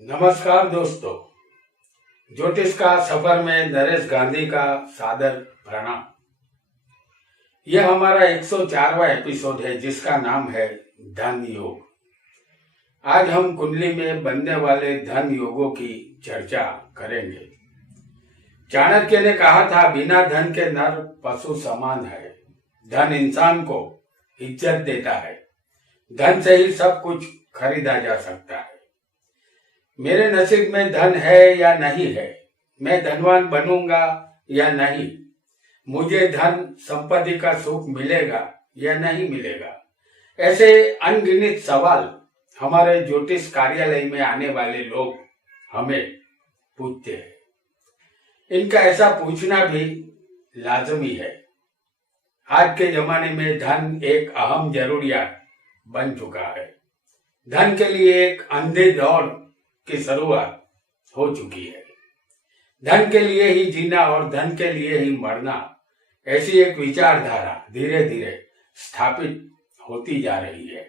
नमस्कार दोस्तों, ज्योतिष का सफर में नरेश गांधी का सादर प्रणाम। यह हमारा 104वां एपिसोड है जिसका नाम है धन योग। आज हम कुंडली में बनने वाले धन योगों की चर्चा करेंगे। चाणक्य ने कहा था, बिना धन के नर पशु समान है। धन इंसान को इज्जत देता है। धन से ही सब कुछ खरीदा जा सकता है। मेरे नसीब में धन है या नहीं है, मैं धनवान बनूंगा या नहीं, मुझे धन संपत्ति का सुख मिलेगा या नहीं मिलेगा, ऐसे अनगिनत सवाल हमारे ज्योतिष कार्यालय में आने वाले लोग हमें पूछते हैं। इनका ऐसा पूछना भी लाजमी है। आज के जमाने में धन एक अहम जरूरियात बन चुका है। धन के लिए एक अंधे दौड़ की शुरुआत हो चुकी है। धन के लिए ही जीना और धन के लिए ही मरना, ऐसी एक विचारधारा धीरे धीरे स्थापित होती जा रही है।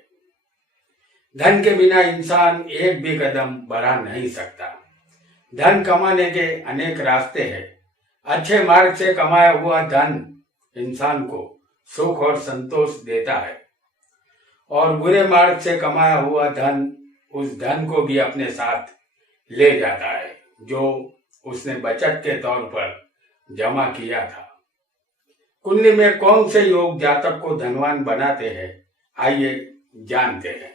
धन के बिना इंसान एक भी कदम बढ़ा नहीं सकता। धन कमाने के अनेक रास्ते हैं। अच्छे मार्ग से कमाया हुआ धन इंसान को सुख और संतोष देता है और बुरे मार्ग से कमाया हुआ धन उस धन को भी अपने साथ ले जाता है जो उसने बचत के तौर पर जमा किया था। कुंडली में कौन से योग जातक को धनवान बनाते हैं, आइए जानते हैं।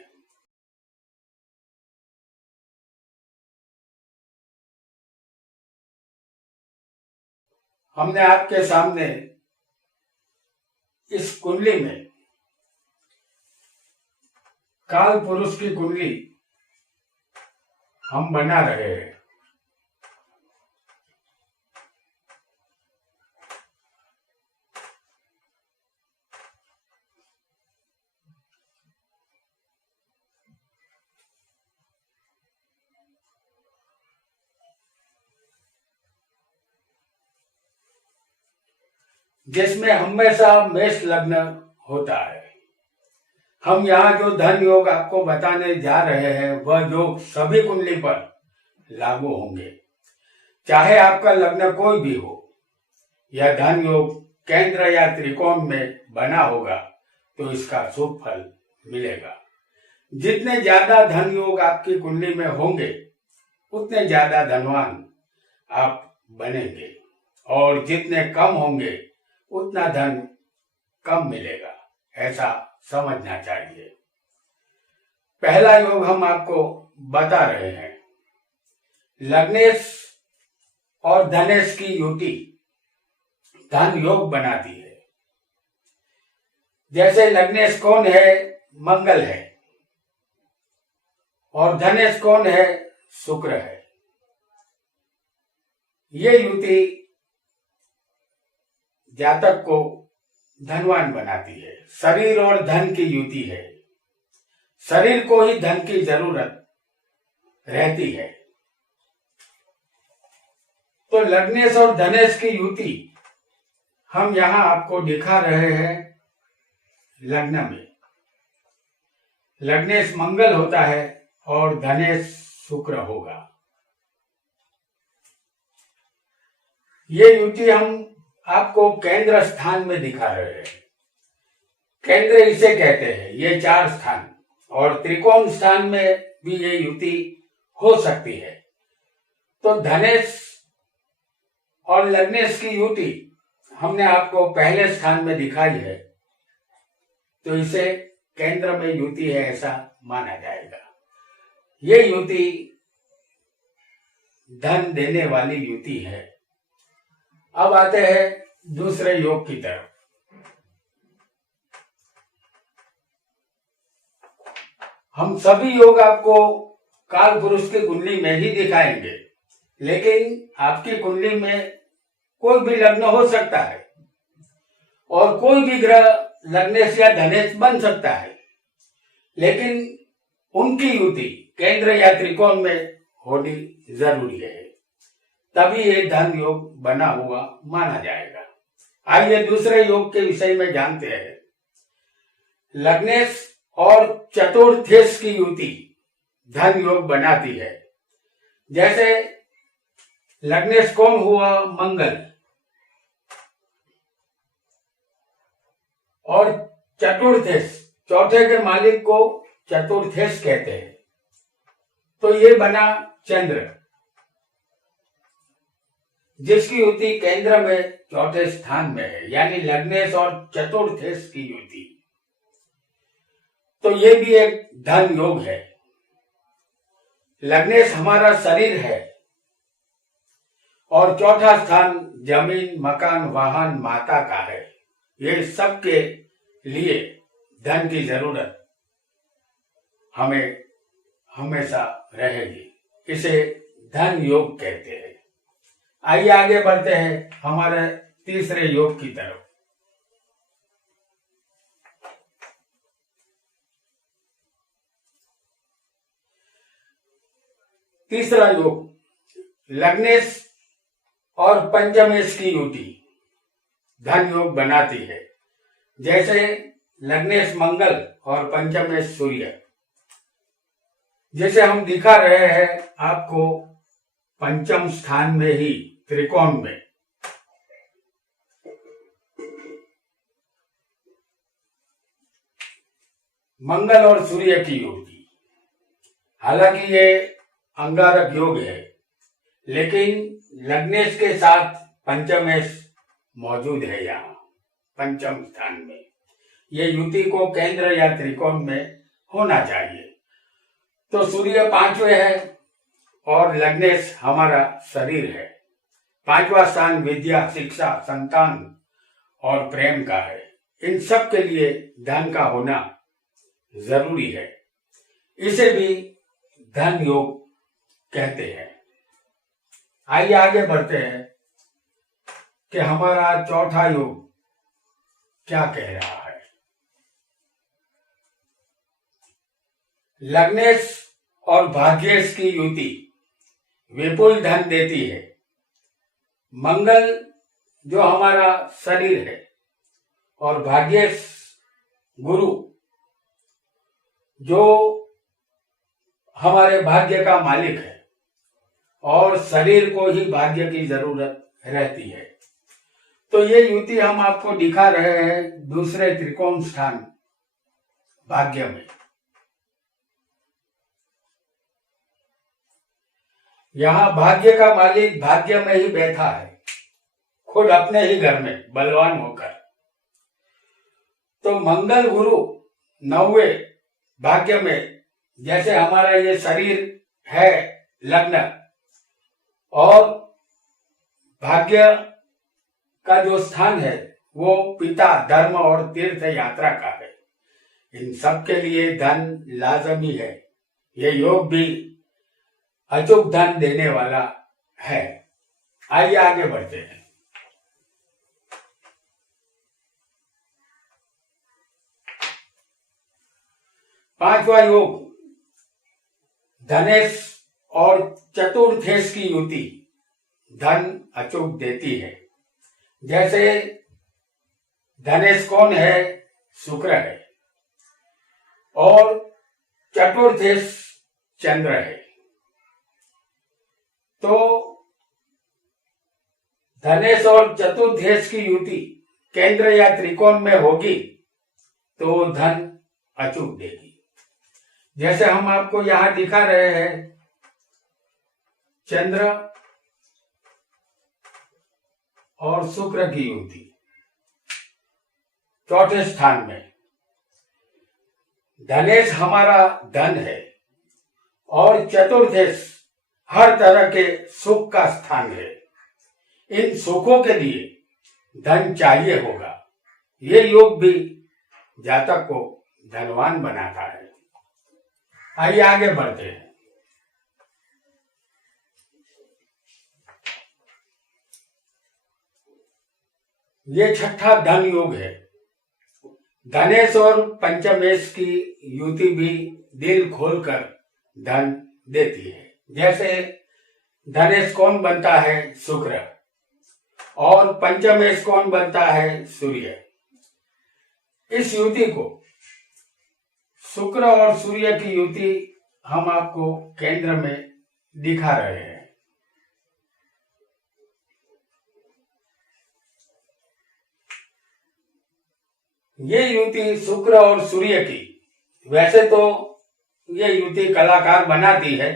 हमने आपके सामने इस कुंडली में काल पुरुष की कुंडली हम बना रहे हैं। जिसमें हमेशा मेष लग्न होता है। हम यहाँ जो धन योग आपको बताने जा रहे हैं वह योग सभी कुंडली पर लागू होंगे, चाहे आपका लग्न कोई भी हो। यह धन योग केंद्र या त्रिकोण में बना होगा तो इसका शुभ फल मिलेगा। जितने ज्यादा धन योग आपकी कुंडली में होंगे उतने ज्यादा धनवान आप बनेंगे और जितने कम होंगे उतना धन कम मिलेगा, ऐसा समझना चाहिए। पहला योग हम आपको बता रहे हैं। लग्नेश और धनेश की युति धन योग बनाती है। जैसे लग्नेश कौन है? मंगल है और धनेश कौन है? शुक्र है। ये युति जातक को धनवान बनाती है। शरीर और धन की युति है। शरीर को ही धन की जरूरत रहती है। तो लग्नेश और धनेश की युति हम यहां आपको दिखा रहे हैं। लग्न में लग्नेश मंगल होता है और धनेश शुक्र होगा। ये युति हम आपको केंद्र स्थान में दिखा रहे हैं। केंद्र इसे कहते हैं, ये 4 स्थान, और त्रिकोण स्थान में भी ये युति हो सकती है। तो धनेश और लग्नेश की युति हमने आपको पहले स्थान में दिखाई है, तो इसे केंद्र में युति है ऐसा माना जाएगा। ये युति धन देने वाली युति है। अब आते हैं दूसरे योग की तरफ। हम सभी योग आपको काल पुरुष की कुंडली में ही दिखाएंगे, लेकिन आपकी कुंडली में कोई भी लग्न हो सकता है और कोई भी ग्रह लग्नेश या धनेश बन सकता है, लेकिन उनकी युति केंद्र या त्रिकोण में होनी जरूरी है, तभी ये धन योग बना हुआ माना जाएगा। आइए दूसरे योग के विषय में जानते हैं। लग्नेश और चतुर्थेश की युति धन योग बनाती है। जैसे लग्नेश कौन हुआ? मंगल। और चतुर्थेश, चौथे के मालिक को चतुर्थेश कहते हैं, तो ये बना चंद्र, जिसकी युति केंद्र में चौथे स्थान में है, यानी लग्नेश और चतुर्थेश की युति। तो ये भी एक धन योग है। लग्नेश हमारा शरीर है और चौथा स्थान जमीन, मकान, वाहन, माता का है। ये सबके लिए धन की जरूरत हमें हमेशा रहेगी। इसे धन योग कहते हैं। आइए आगे बढ़ते हैं हमारे तीसरे योग की तरफ। तीसरा योग लग्नेश और पंचमेश की युति धन योग बनाती है। जैसे लग्नेश मंगल और पंचमेश सूर्य, जैसे हम दिखा रहे हैं आपको पंचम स्थान में ही त्रिकोण में। मंगल और सूर्य की युति, हालांकि ये अंगारक योग है, लेकिन लग्नेश के साथ पंचमेश मौजूद है। यहाँ पंचम स्थान में ये युति को केंद्र या त्रिकोण में होना चाहिए। तो सूर्य पांचवें है और लग्नेश हमारा शरीर है। पांचवा स्थान विद्या, शिक्षा, संतान और प्रेम का है। इन सब के लिए धन का होना जरूरी है। इसे भी धन योग कहते हैं। आइए आगे बढ़ते हैं कि हमारा चौथा योग क्या कह रहा है। लग्नेश और भाग्येश की युति विपुल धन देती है। मंगल जो हमारा शरीर है और भाग्येश गुरु जो हमारे भाग्य का मालिक है, और शरीर को ही भाग्य की जरूरत रहती है। तो ये युति हम आपको दिखा रहे हैं दूसरे त्रिकोण स्थान भाग्य में। यहाँ भाग्य का मालिक भाग्य में ही बैठा है, खुद अपने ही घर में बलवान होकर। तो मंगल गुरु नौवे भाग्य में, जैसे हमारा ये शरीर है लग्न, और भाग्य का जो स्थान है वो पिता, धर्म और तीर्थ यात्रा का है। इन सब के लिए धन लाजमी है। ये योग भी अचूक धन देने वाला है। आइए आगे बढ़ते हैं। पांचवा योग धनेश और चतुर्थेश की युति धन अचूक देती है। जैसे धनेश कौन है? शुक्र है, और चतुर्थेश चंद्र है। तो धनेश और चतुर्थेश की युति केंद्र या त्रिकोण में होगी तो धन अचूक देगी। जैसे हम आपको यहां दिखा रहे हैं चंद्र और शुक्र की युति चौथे स्थान में। धनेश हमारा धन है और चतुर्थेश हर तरह के सुख का स्थान है। इन सुखों के लिए धन चाहिए होगा। ये योग भी जातक को धनवान बनाता है। आइए आगे बढ़ते हैं। ये छठा धन योग है। धनेश और पंचमेश की युति भी दिल खोलकर धन देती है। जैसे धनेश कौन बनता है? शुक्र, और पंचमेश कौन बनता है? सूर्य। इस युति को, शुक्र और सूर्य की युति हम आपको केंद्र में दिखा रहे हैं। ये युति शुक्र और सूर्य की, वैसे तो ये युति कलाकार बनाती है।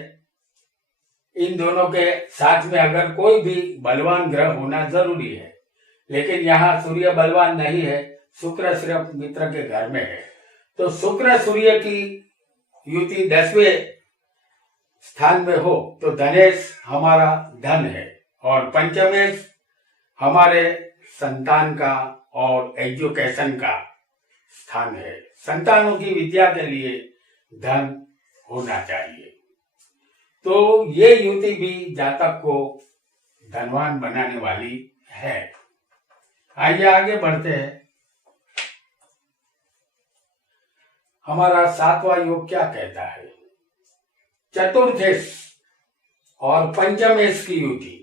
इन दोनों के साथ में अगर कोई भी बलवान ग्रह होना जरूरी है, लेकिन यहाँ सूर्य बलवान नहीं है, शुक्र सिर्फ मित्र के घर में है। तो शुक्र सूर्य की युति 10वें स्थान में हो तो धनेश हमारा धन है, और पंचमेश हमारे संतान का और एजुकेशन का स्थान है। संतानों की विद्या के लिए धन होना चाहिए। तो ये युति भी जातक को धनवान बनाने वाली है। आइए आगे बढ़ते हैं। हमारा 7वां योग क्या कहता है? चतुर्थेश और पंचमेश की युति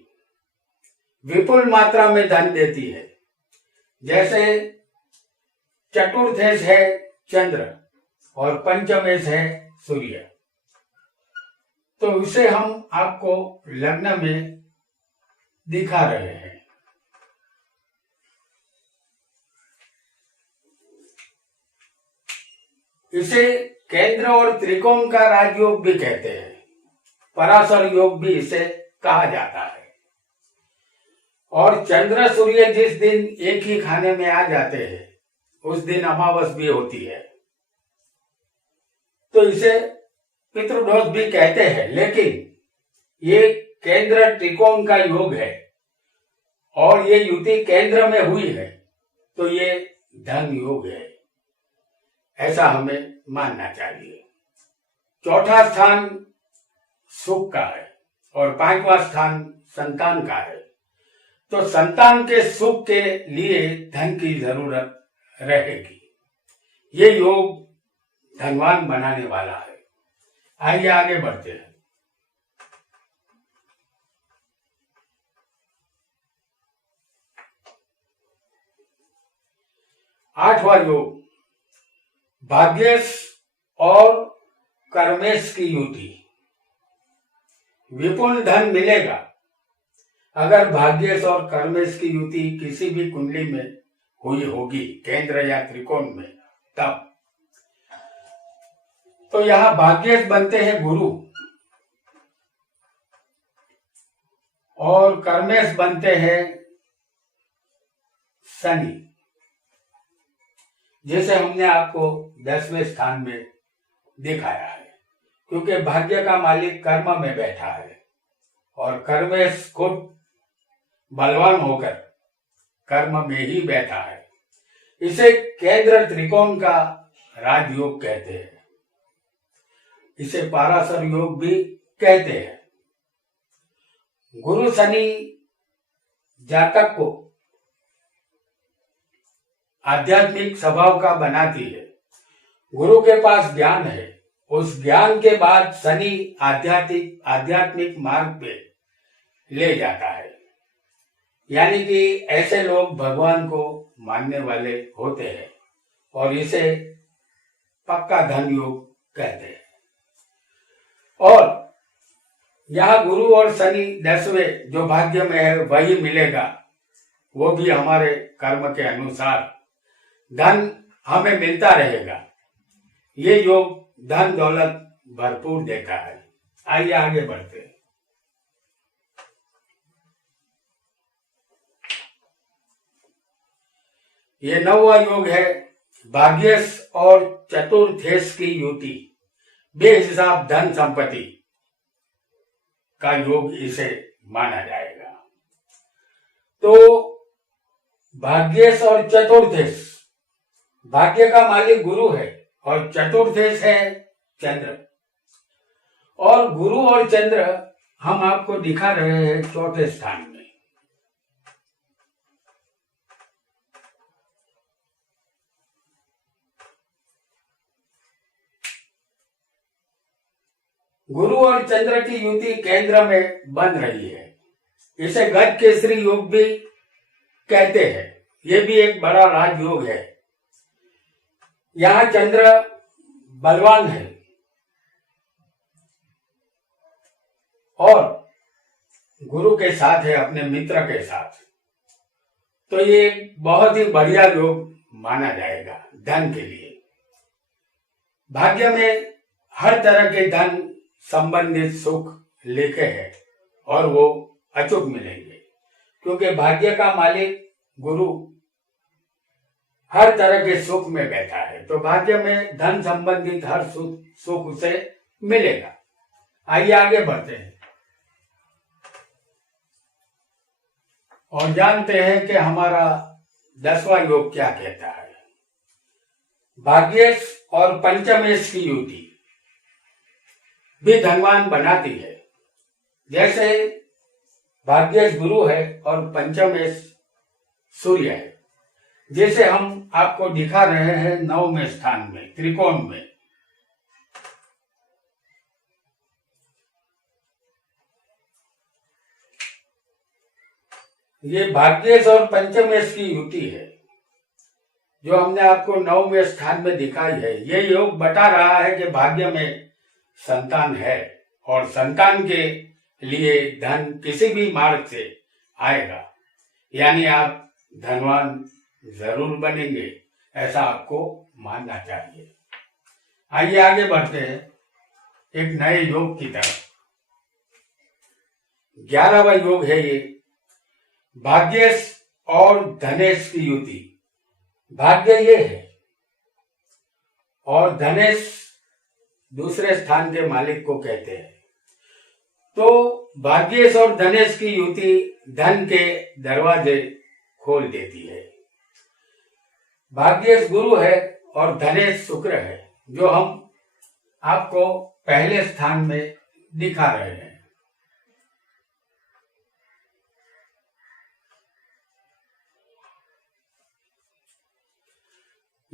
विपुल मात्रा में धन देती है। जैसे चतुर्थेश है चंद्र और पंचमेश है सूर्य, तो इसे हम आपको लग्न में दिखा रहे हैं। इसे केंद्र और त्रिकोण का राजयोग भी कहते हैं। पराशर योग भी इसे कहा जाता है। और चंद्र सूर्य जिस दिन एक ही खाने में आ जाते हैं, उस दिन अमावस भी होती है, तो इसे पितृदोष भी कहते हैं। लेकिन ये केंद्र त्रिकोण का योग है और ये युति केंद्र में हुई है, तो ये धन योग है, ऐसा हमें मानना चाहिए। चौथा स्थान सुख का है और 5वां स्थान संतान का है। तो संतान के सुख के लिए धन की जरूरत रहेगी। ये योग धनवान बनाने वाला है। आइए आगे बढ़ते हैं। 8वां योग भाग्येश और कर्मेश की युति। विपुल धन मिलेगा अगर भाग्येश और कर्मेश की युति किसी भी कुंडली में हुई होगी, केंद्र या त्रिकोण में, तब तो यहां भाग्येश बनते हैं गुरु और कर्मेश बनते हैं शनि, जैसे हमने आपको 10वें स्थान में दिखाया है। क्योंकि भाग्य का मालिक कर्म में बैठा है और कर्मेश खुद बलवान होकर कर्म में ही बैठा है। इसे केंद्र त्रिकोण का राजयोग कहते हैं। इसे पाराशर योग भी कहते हैं। गुरु शनि जातक को आध्यात्मिक स्वभाव का बनाती है। गुरु के पास ज्ञान है, उस ज्ञान के बाद शनि आध्यात्मिक मार्ग पे ले जाता है। यानी कि ऐसे लोग भगवान को मानने वाले होते हैं और इसे पक्का धन योग कहते हैं। और यह गुरु और शनि 10वें जो भाग्य में है वही मिलेगा, वो भी हमारे कर्म के अनुसार धन हमें मिलता रहेगा। ये योग धन दौलत भरपूर देता है। आइए आगे बढ़ते हैं। ये 9वां योग है भाग्येश और चतुर्थेश की युति। बेहिसाब धन संपत्ति का योग इसे माना जाएगा। तो भाग्येश और चतुर्थेश, भाग्य का मालिक गुरु है और चतुर्थेश है चंद्र। और गुरु और चंद्र हम आपको दिखा रहे हैं 4थे स्थान में। गुरु और चंद्र की युति केंद्र में बन रही है। इसे गज केसरी योग भी कहते हैं। यह भी एक बड़ा राजयोग है। यहां चंद्र बलवान है और गुरु के साथ है, अपने मित्र के साथ, तो ये बहुत ही बढ़िया योग माना जाएगा धन के लिए। भाग्य में हर तरह के धन संबंधित सुख लिखे हैं और वो अचूक मिलेंगे, क्योंकि भाग्य का मालिक गुरु हर तरह के सुख में बैठा है, तो भाग्य में धन संबंधित हर सुख उसे मिलेगा। आइए आगे बढ़ते हैं और जानते हैं कि हमारा 10वां योग क्या कहता है। भाग्येश और पंचमेश की युति भी धनवान बनाती है। जैसे भाग्येश गुरु है और पंचमेश सूर्य है, जैसे हम आपको दिखा रहे हैं 9वें स्थान में त्रिकोण में। ये भाग्येश और पंचमेश की युति है जो हमने आपको 9वें स्थान में दिखाई है। ये योग बता रहा है कि भाग्य में संतान है और संतान के लिए धन किसी भी मार्ग से आएगा, यानी आप धनवान जरूर बनेंगे, ऐसा आपको मानना चाहिए। आइए आगे बढ़ते हैं एक नए योग की तरफ। 11वां योग है ये भाग्येश और धनेश की युति। भाग्य ये है और धनेश दूसरे स्थान के मालिक को कहते हैं। तो भाग्येश और धनेश की युति धन के दरवाजे खोल देती है। भाग्येश गुरु है और धनेश शुक्र है, जो हम आपको पहले स्थान में दिखा रहे हैं।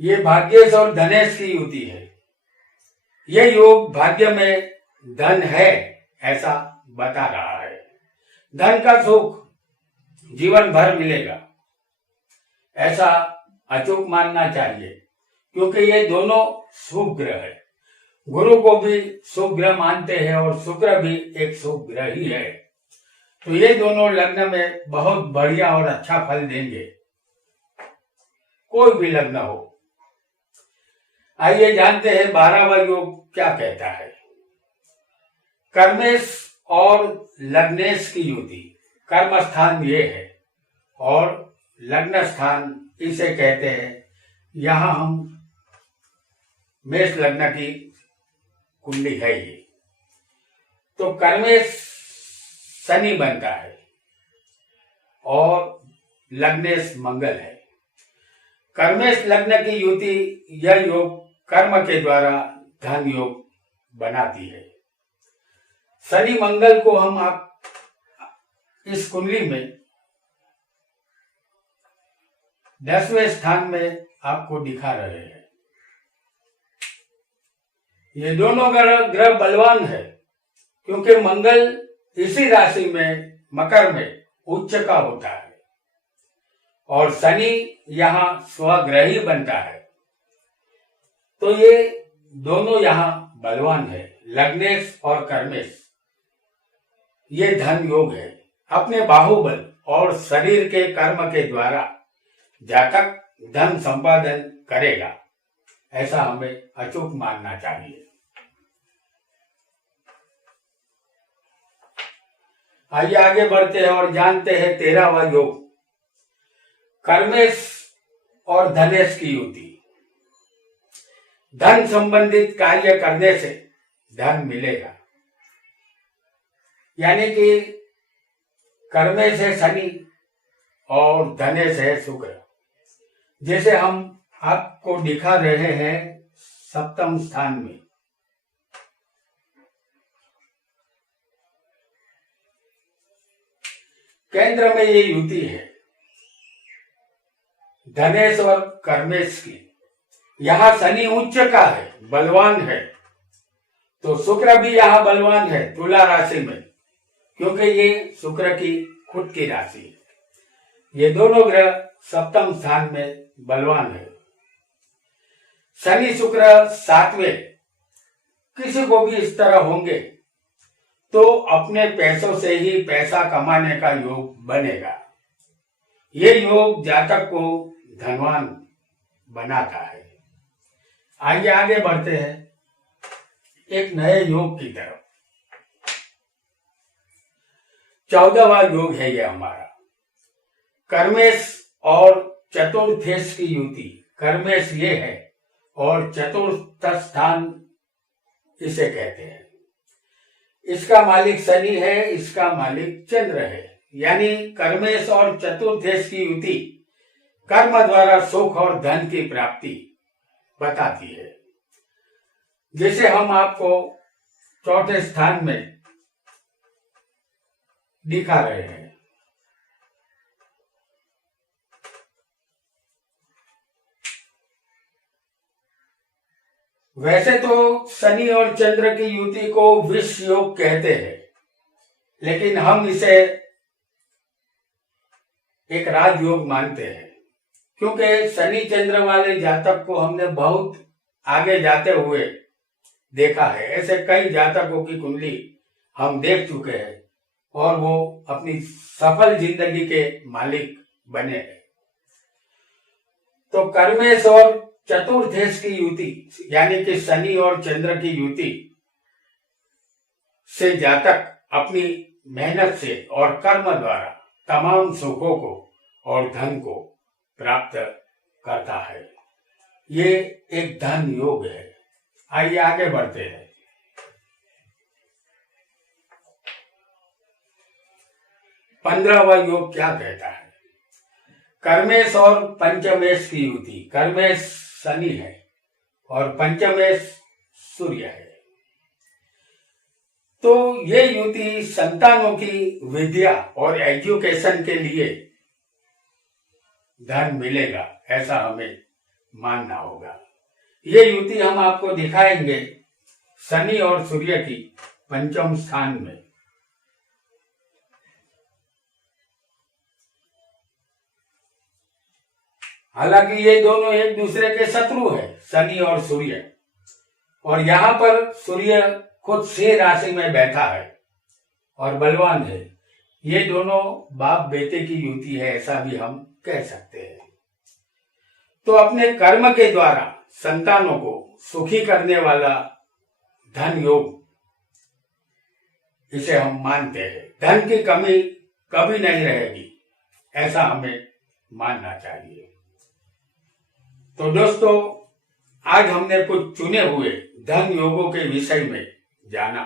ये भाग्येश और धनेश की युति है। यह योग भाग्य में धन है ऐसा बता रहा है। धन का सुख जीवन भर मिलेगा, ऐसा अचूक मानना चाहिए, क्योंकि ये दोनों शुभ ग्रह है। गुरु को भी शुभ ग्रह मानते हैं और शुक्र भी एक शुभ ग्रह ही है, तो ये दोनों लग्न में बहुत बढ़िया और अच्छा फल देंगे, कोई भी लग्न हो। आइए जानते हैं 12वां योग क्या कहता है। कर्मेश और लग्नेश की युति। कर्म स्थान ये है और लग्न स्थान इसे कहते हैं। यहां हम मेष लग्न की कुंडली है ये, तो कर्मेश शनि बनता है और लग्नेश मंगल है। कर्मेश लग्न की युति यह योग कर्म के द्वारा धन योग बनाती है। शनि मंगल को हम आप इस कुंडली में 10वें स्थान में आपको दिखा रहे हैं। ये दोनों ग्रह बलवान है, क्योंकि मंगल इसी राशि में मकर में उच्च का होता है और शनि यहाँ स्वग्रही बनता है, तो ये दोनों यहाँ बलवान है। लग्नेश और कर्मेश ये धन योग है। अपने बाहुबल और शरीर के कर्म के द्वारा जातक धन संपादन करेगा, ऐसा हमें अचूक मानना चाहिए। आइए आगे बढ़ते हैं और जानते हैं 13वां योग कर्मेश और धनेश की युति। धन संबंधित कार्य करने से धन मिलेगा, यानी कि कर्मेश है शनि और धनेश है शुक्र, जैसे हम आपको दिखा रहे हैं 7वें स्थान में। केंद्र में ये युति है धनेश और कर्मेश की। यहां शनि उच्च का है, बलवान है, तो शुक्र भी यहां बलवान है तुला राशि में, क्योंकि ये शुक्र की खुद की राशि है। ये दोनों ग्रह 7वें स्थान में बलवान है। शनि शुक्र 7वें किसी को भी इस तरह होंगे तो अपने पैसों से ही पैसा कमाने का योग बनेगा। ये योग जातक को धनवान बनाता है। आइए आगे बढ़ते हैं एक नए योग की तरफ। 14वां योग है ये हमारा कर्मेश और चतुर्थेश की युति। कर्मेश ये है और चतुर्थ स्थान इसे कहते हैं। इसका मालिक शनि है, इसका मालिक चंद्र है। यानी कर्मेश और चतुर्थेश की युति कर्म द्वारा सुख और धन की प्राप्ति बताती है, जिसे हम आपको चौथे स्थान में दिखा रहे हैं। वैसे तो शनि और चंद्र की युति को विष योग कहते हैं, लेकिन हम इसे एक राजयोग मानते हैं, क्योंकि शनि चंद्र वाले जातक को हमने बहुत आगे जाते हुए देखा है। ऐसे कई जातकों की कुंडली हम देख चुके हैं और वो अपनी सफल जिंदगी के मालिक बने हैं। तो कर्मेश और चतुर्थेश की युति यानी कि शनि और चंद्र की युति से जातक अपनी मेहनत से और कर्म द्वारा तमाम सुखों को और धन को प्राप्त करता है। ये एक धन योग है। आइए आगे बढ़ते हैं। 15वां योग क्या कहता है? कर्मेश और पंचमेश की युति। कर्मेश शनि है और पंचमेश सूर्य है। तो ये युति संतानों की विद्या और एजुकेशन के लिए धन मिलेगा, ऐसा हमें मानना होगा। ये युति हम आपको दिखाएंगे शनि और सूर्य की पंचम स्थान में। हालांकि ये दोनों एक दूसरे के शत्रु है, शनि और सूर्य। और यहाँ पर सूर्य खुद सिंह राशि में बैठा है और बलवान है। ये दोनों बाप बेटे की युति है, ऐसा भी हम कह सकते हैं। तो अपने कर्म के द्वारा संतानों को सुखी करने वाला धन योग इसे हम मानते हैं। धन की कमी कभी नहीं रहेगी, ऐसा हमें मानना चाहिए। तो दोस्तों, आज हमने कुछ चुने हुए धन योगों के विषय में जाना।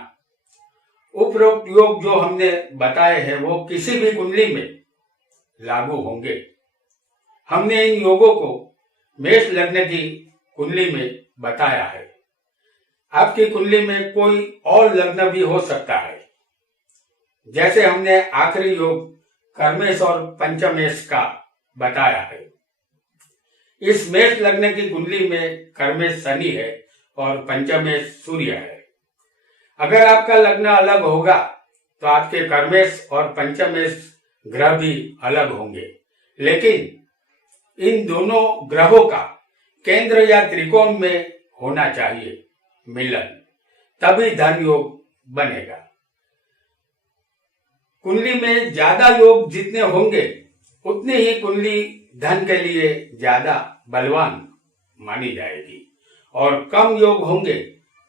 उपरोक्त योग जो हमने बताए हैं वो किसी भी कुंडली में लागू होंगे। हमने इन योगों को मेष लग्न की कुंडली में बताया है। आपकी कुंडली में कोई और लग्न भी हो सकता है। जैसे हमने आखिरी योग कर्मेश और पंचमेश का बताया है। इस मेष लग्न की कुंडली में कर्मेश शनि है और पंचमेश सूर्य है। अगर आपका लग्न अलग होगा तो आपके कर्मेश और पंचमेश ग्रह भी अलग होंगे, लेकिन इन दोनों ग्रहों का केंद्र या त्रिकोण में होना चाहिए मिलन, तभी धन योग बनेगा। कुंडली में ज्यादा योग जितने होंगे उतनी ही कुंडली धन के लिए ज्यादा बलवान मानी जाएगी, और कम योग होंगे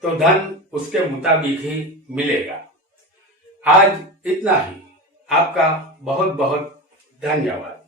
तो धन उसके मुताबिक ही मिलेगा। आज इतना ही। आपका बहुत बहुत धन्यवाद।